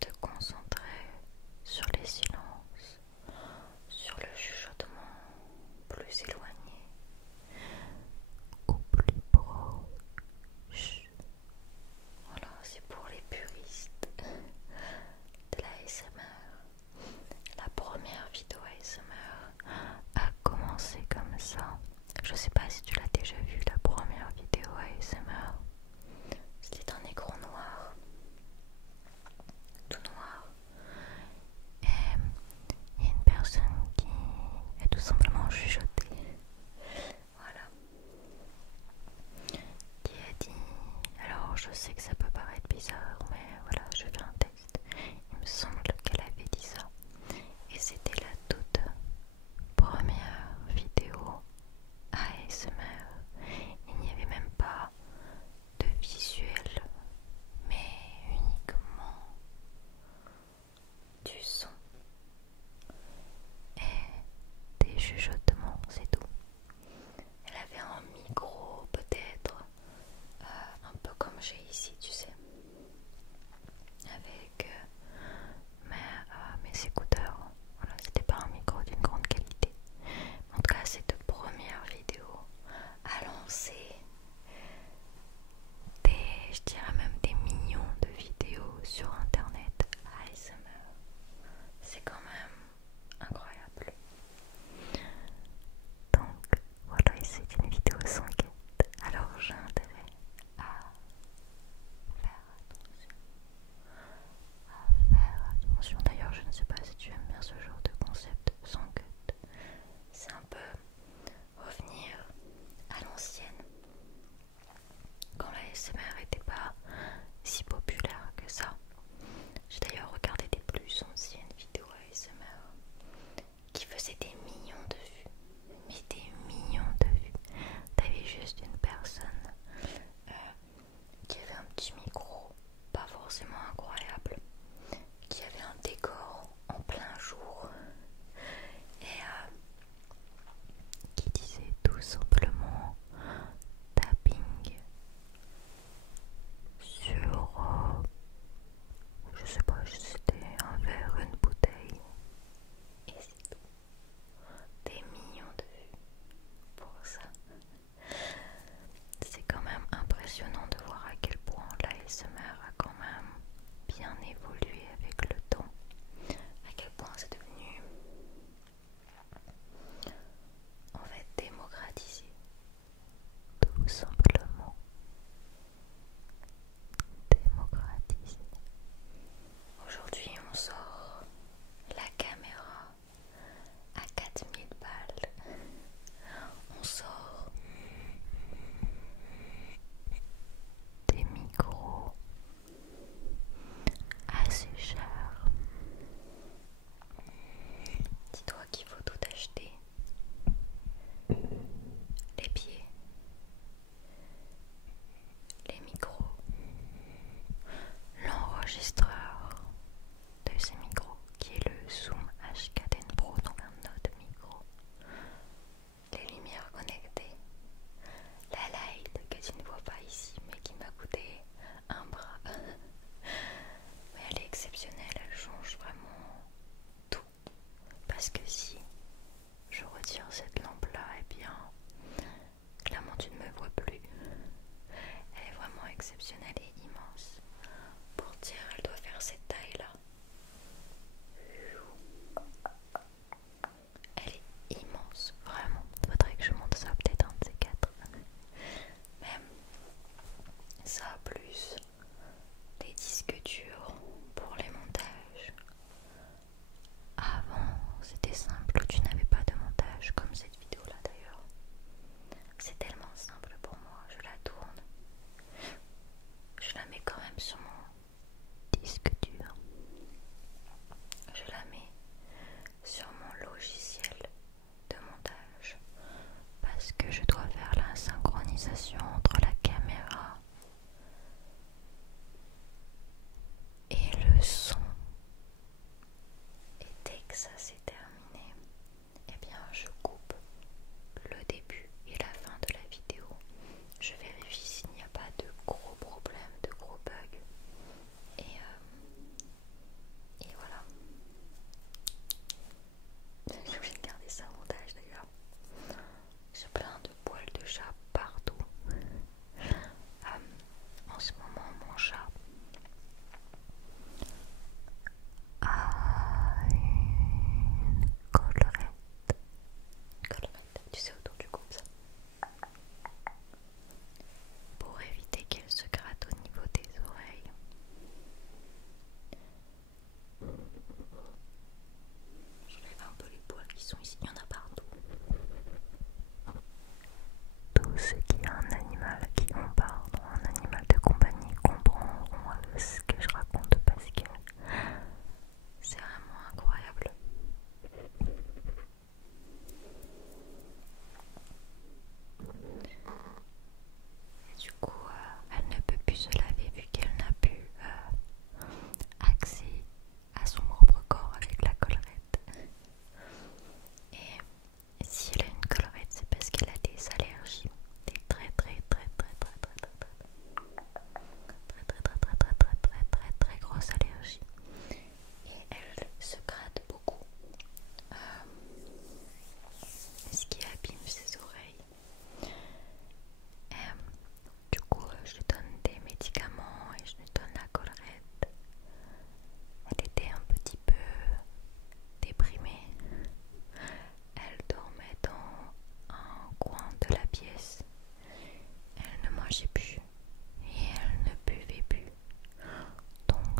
te concentrer sur les silences, sur le chuchotement plus éloigné ou plus proche. Voilà, c'est pour les puristes de la ASMR. La première vidéo ASMR a commencé comme ça. Je sais pas si tu l'as déjà vu, la première vidéo ASMR. C'était un écran noir, tout noir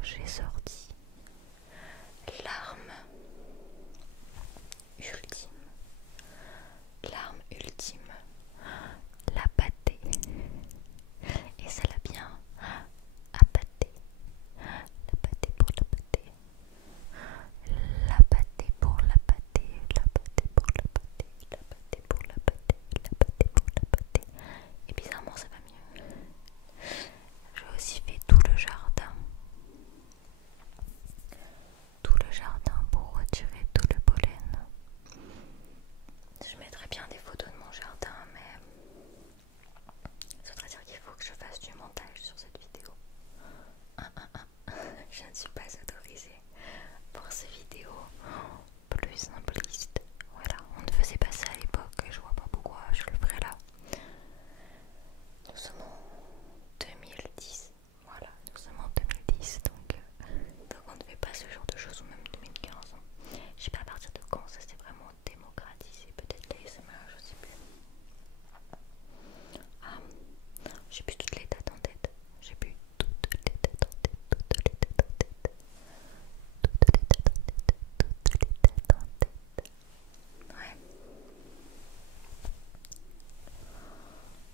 j'ai sorti l'arme ultime. L'arme ultime, la pâtée. Et ça l'a bien appâté. La pâtée pour la pâtée. La pâtée pour la pâtée. La pâtée pour la pâtée. La pâtée pour la pâtée. La pâtée pour la pâtée. Et bizarrement ça va mieux. J'ai aussi fait tout le jardin. Tout le jardin pour retirer tout le pollen. Je mettrai bien des photos de mon jardin, mais ça voudrait dire qu'il faut que je fasse du montage sur cette vidéo. Je ne suis pas autorisée pour ces vidéos plus simplistes. Voilà, on ne faisait pas ça à l'époque, je vois pas pourquoi je le ferai là. Nous sommes en 2010, voilà, nous sommes en 2010, donc on ne fait pas ce genre de choses, ou même 2015. Je sais pas à partir de quand ça s'est vraiment démocratisé, peut-être les SMR, je sais plus. Ah, j'ai plus toutes les dates en tête. J'ai plus toutes les dates en tête. Toutes les dates en tête. Toutes les dates en tête. Toutes les dates en tête. Ouais.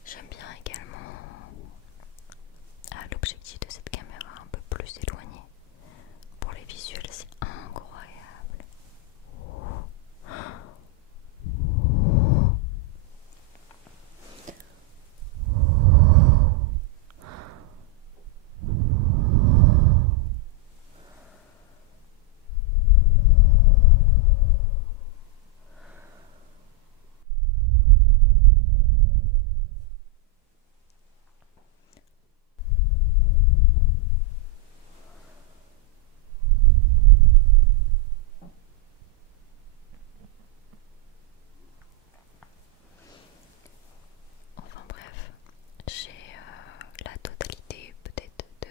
J'aime bien également l'objectif de cette caméra un peu plus éloigné. Pour les visuels, c'est incroyable. Enfin bref, j'ai la totalité peut-être de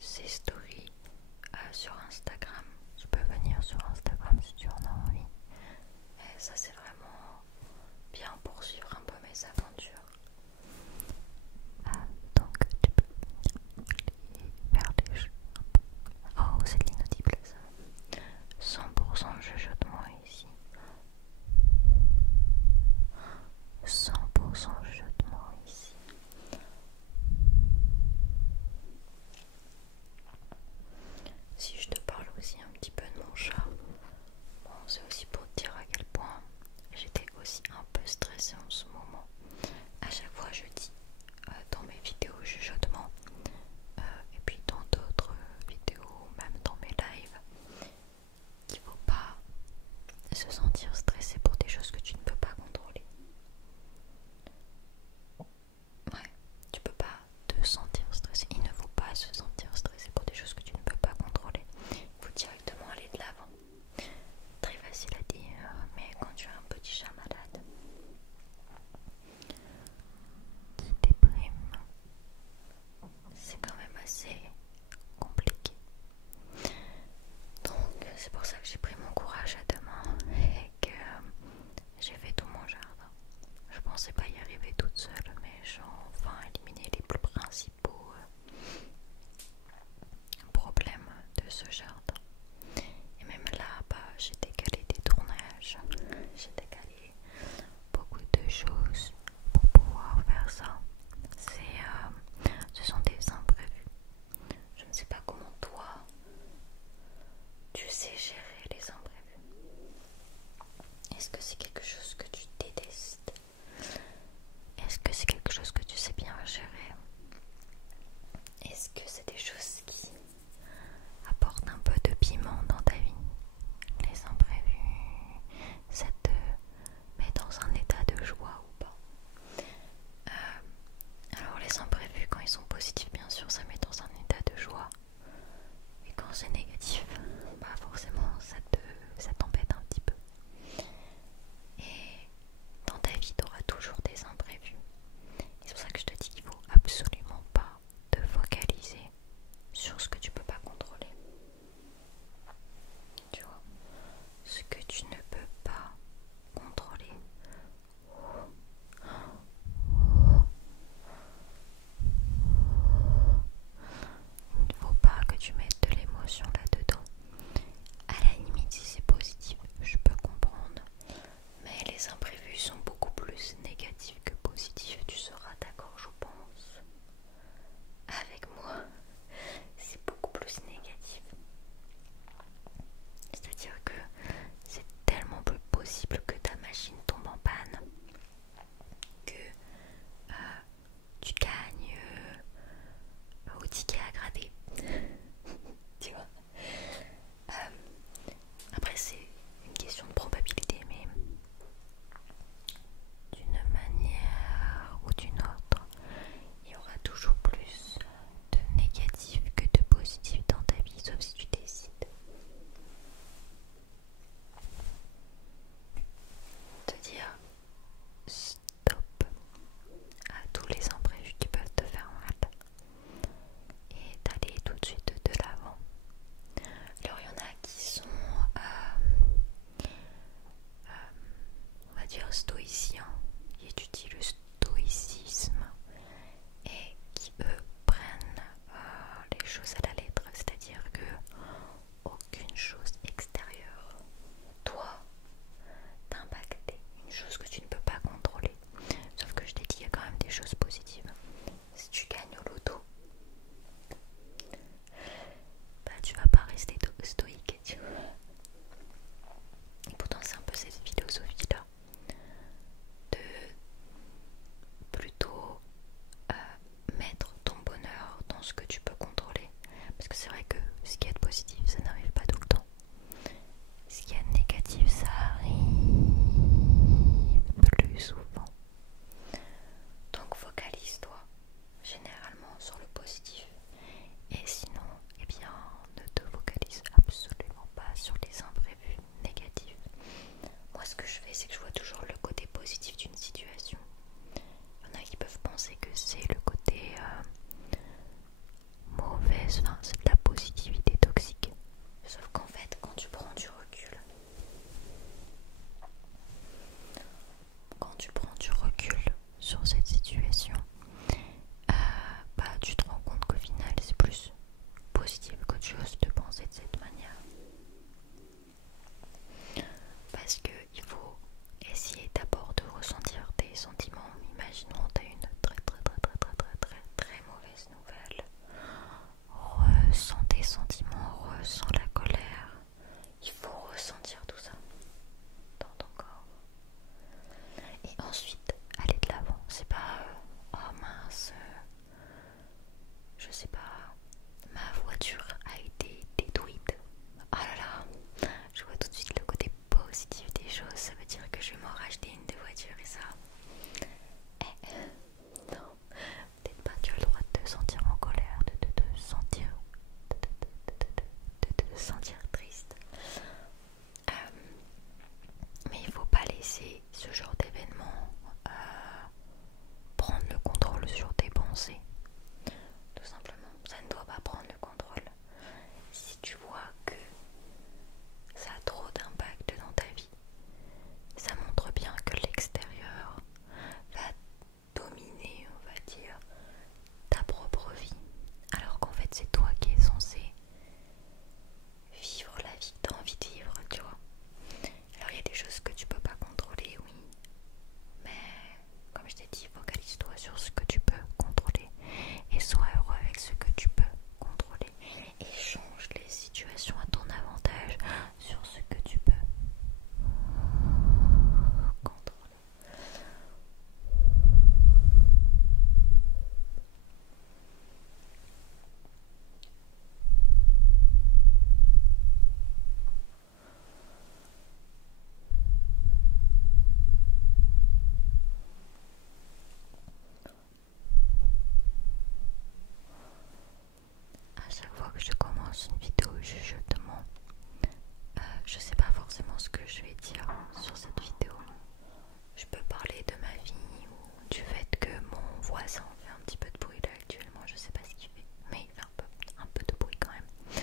ces stories sur Instagram. Tu peux venir sur Instagram si tu en as envie. Et ça c'est vraiment bien pour suivre un peu mes aventures. Donc tu peux venir faire des jeux. Oh, c'est l'inaudible ça. 100% chuchotement ici. 100% chuchotement ici. Si je te parle aussi un petit peu de mon chat, bon, c'est aussi pour te dire à quel point j'étais aussi un peu stressée en ce moment. À chaque fois je dis dans mes vidéos chuchotement et puis dans d'autres vidéos, même dans mes lives, qu'il faut pas se sentir stressé pour des choses que tu ne peux pas contrôler. Ouais, tu peux pas te sentir stressé. Il ne faut pas se sentir stressé pour des choses que tu ne peux pas contrôler. Il faut directement aller de l'avant. Très facile à dire, mais quand tu as un petit chat malade qui déprime, c'est quand même assez compliqué. Donc c'est pour ça que j'ai pris mon courage à deux mains et que j'ai fait tout mon jardin. Je pensais pas y arriver toute seule, mais j'ai enfin éliminé les plus principaux problèmes de ce jardin. Et même là, j'ai décalé des tournages, j'ai décalé beaucoup de choses pour pouvoir faire ça. Ce sont des imprévus. Je ne sais pas comment toi tu sais gérer les imprévus. Est-ce que c'est quelque chose que tu détestes? Est-ce que c'est quelque chose que tu sais bien gérer? Est-ce que c'est des choses qui apportent un peu de piment dans ta vie? Les imprévus, ça te met dans un état de joie ou pas? Alors les imprévus, quand ils sont positifs, bien sûr, ça met dans un état de joie. Et quand c'est négatif, forcément, ça t'embête un petit peu. Et dans ta vie, tu auras toujours des imprévus. Et c'est pour ça que je te dis qu'il ne faut absolument pas te focaliser sur ce que tu peux pas contrôler. Tu vois, ce que tu ne peux pas contrôler. Il ne faut pas que tu mettes de l'émotion être positif, ça n'arrive pas tout le temps. Ce qui est négatif, ça arrive plus souvent. Donc focalise-toi généralement sur le positif. Et sinon, eh bien, ne te focalise absolument pas sur les imprévus négatifs. Moi, ce que je fais, c'est que je vois toujours le côté positif d'une situation. Il y en a qui peuvent penser que c'est le côté mauvaise, enfin, c'est de la positivité toxique. Sauf qu'en fait, quand tu prends du recul, sur cette situation, tu te rends compte qu'au final, c'est plus positif qu'autre chose de penser de cette manière. Parce qu'il faut essayer d'abord de ressentir tes sentiments. Imaginons tu as une très mauvaise nouvelle. Ressens tes sentiments, ressens la colère. Il faut ressentir tout ça dans ton corps. Et ensuite, aller de l'avant. C'est pas oh mince, je sais pas, ma voiture a été détruite. Oh là là, je vois tout de suite le côté positif des choses. Ça veut dire que je vais m'en racheter une de voiture et ça. Non, peut-être pas. Tu as le droit de te sentir en colère, de te sentir, de te sentir triste. Mais il faut pas laisser ce genre d'événement prendre le contrôle sur tes pensées. Tout simplement, ça ne doit pas prendre le contrôle. Si tu vois que ça a trop d'impact dans ta vie, ça montre bien que l'extérieur va dominer, on va dire, ta propre vie. Alors qu'en fait, c'est toi qui es censé vivre la vie que tu as envie de vivre, tu vois. Alors il y a des choses que tu peux pas contrôler, oui. Mais comme je t'ai dit, focalise-toi sur ce que tu peux contrôler et sois heureux avec ce que tu peux contrôler et change les situations à ton avantage sur ce que tu peux contrôler. À chaque fois que je commence une vidéo chuchotement, je sais pas forcément ce que je vais dire sur cette vidéo. Je peux parler de ma vie ou du fait que mon voisin fait un petit peu de bruit là actuellement. Je sais pas ce qu'il fait, mais il fait un peu de bruit quand même.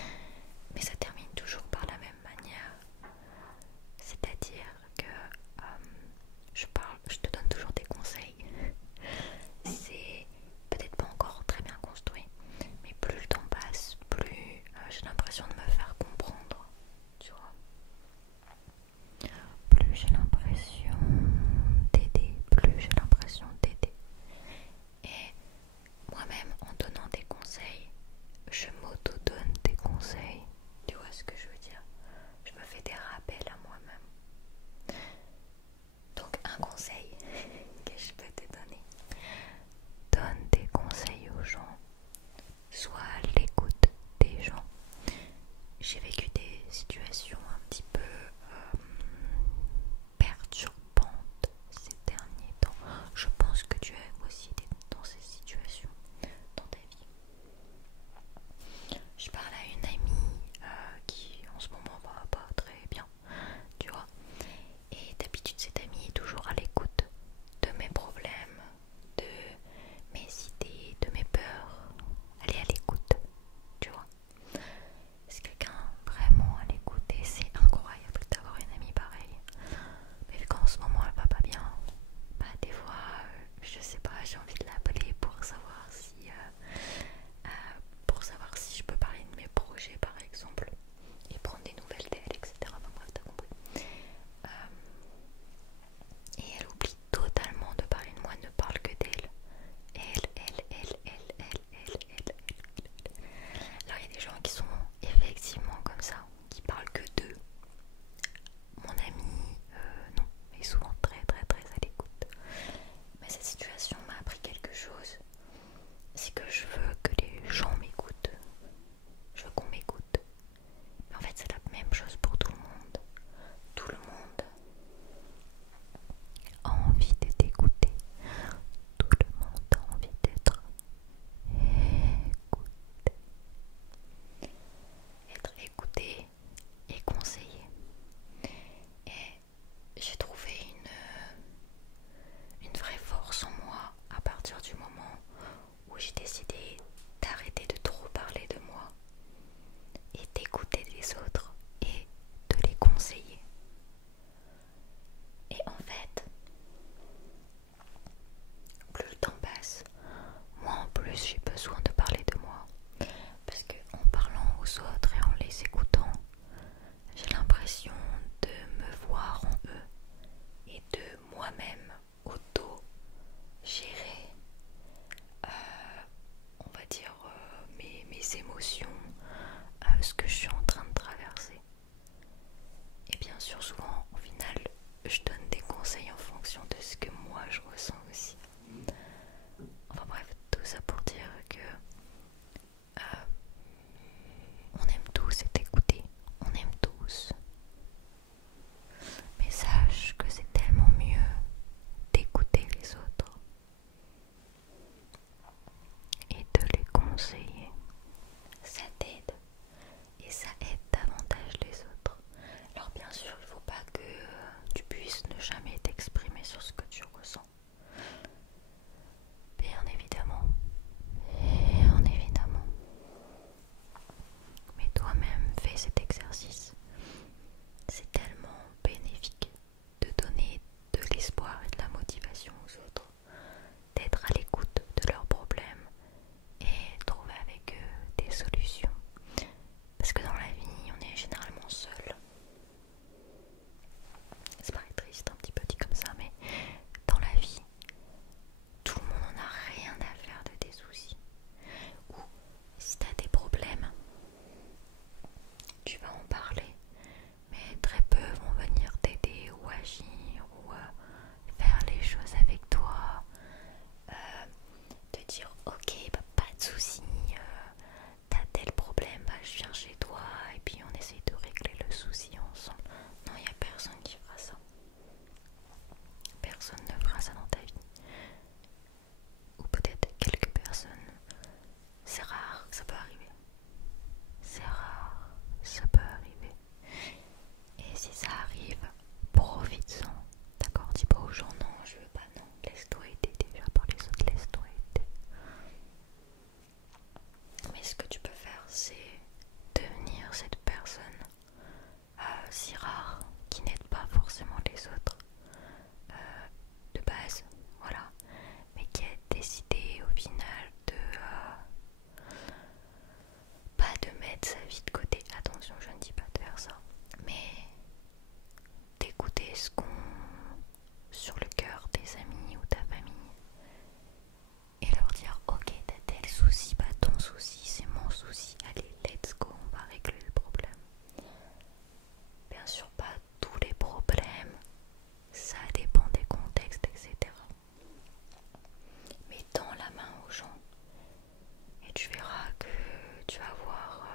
Mais ça termine toujours par la même manière. C'est-à-dire que je te donne toujours des conseils. C'est peut-être pas encore très bien construit, mais plus le temps passe, plus j'ai l'impression de me faire comprendre, tu vois. Plus j'ai l'impression d'aider, Et moi-même, en donnant des conseils, je m'auto-donne des conseils. Tu vois ce que je veux dire? Je me fais des rappels à moi-même. Donc un conseil que je peux te donner: donne des conseils aux gens, sois à l'écoute des gens. J'ai vécu des situations un petit peu perturbantes ces derniers temps. Je pense que tu as aussi été dans ces situations dans ta vie. Je parle à une amie qui en ce moment va pas très bien, tu vois. Et d'habitude cette amie est toujours à l'écoute de mes problèmes, de mes idées, de mes peurs. Elle est à l'écoute, tu vois. C'est quelqu'un, bref, les écoutant, j'ai l'impression de me voir en eux et de moi-même auto-gérer, on va dire, mes émotions, ce que je suis en train de traverser. Et bien sûr, souvent, au final, je donne des conseils en fonction de ce que moi je ressens aussi. Enfin bref, tout ça pour dire que on aime tous être écoutés, on aime tous. Mais sache que c'est tellement mieux d'écouter les autres et de les conseiller. Ça t'aide et ça aide davantage les autres. Alors bien sûr, il ne faut pas que tu puisses ne jamais t'exprimer sur ce que tu ressens. Bien évidemment. Bien évidemment. Mais toi-même, fais cet exercice. C'est tellement bénéfique de donner de l'espoir et de la motivation aux autres, d'être à l'écoute de leurs problèmes et trouver avec eux des solutions. Parce que dans la vie, on est généralement seul. Ça paraît triste un petit peu dit comme ça, mais dans la vie, tout le monde n'en a rien à faire de tes soucis. Ou si tu as des problèmes, tu vas en parler, mais très peu vont venir t'aider ou agir ou faire les choses avec toi, te dire ok, bah, pas de soucis, t'as tel problème, bah, je viens chez toi et puis on essaye de régler le souci ensemble. Non, il n'y a personne qui fera ça. Personne ne fera ça dans ta vie. Ou peut-être quelques personnes. C'est rare, ça peut arriver. C'est rare, ça peut arriver. Et si ça arrive, profite-en. D'accord, dis pas aux gens non, je veux pas, non, laisse-toi aider déjà par les autres, laisse-toi aider. Mais ce que tu peux faire, c'est devenir cette personne si rare qui n'aide pas forcément les autres de base, voilà, mais qui a décidé au final de pas de mettre sa vie de côté. Attention, je ne dis pas de faire ça, mais d'écouter ce qu'on sur le cœur des amis ou ta famille et leur dire ok, t'as tel souci, bah ton souci c'est mon souci, allez let's go, on va régler le problème. Bien sûr pas tous les problèmes, ça dépend des contextes, etc. Mais tends la main aux gens et tu verras que tu vas avoir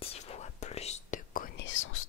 10 fois plus de connaissances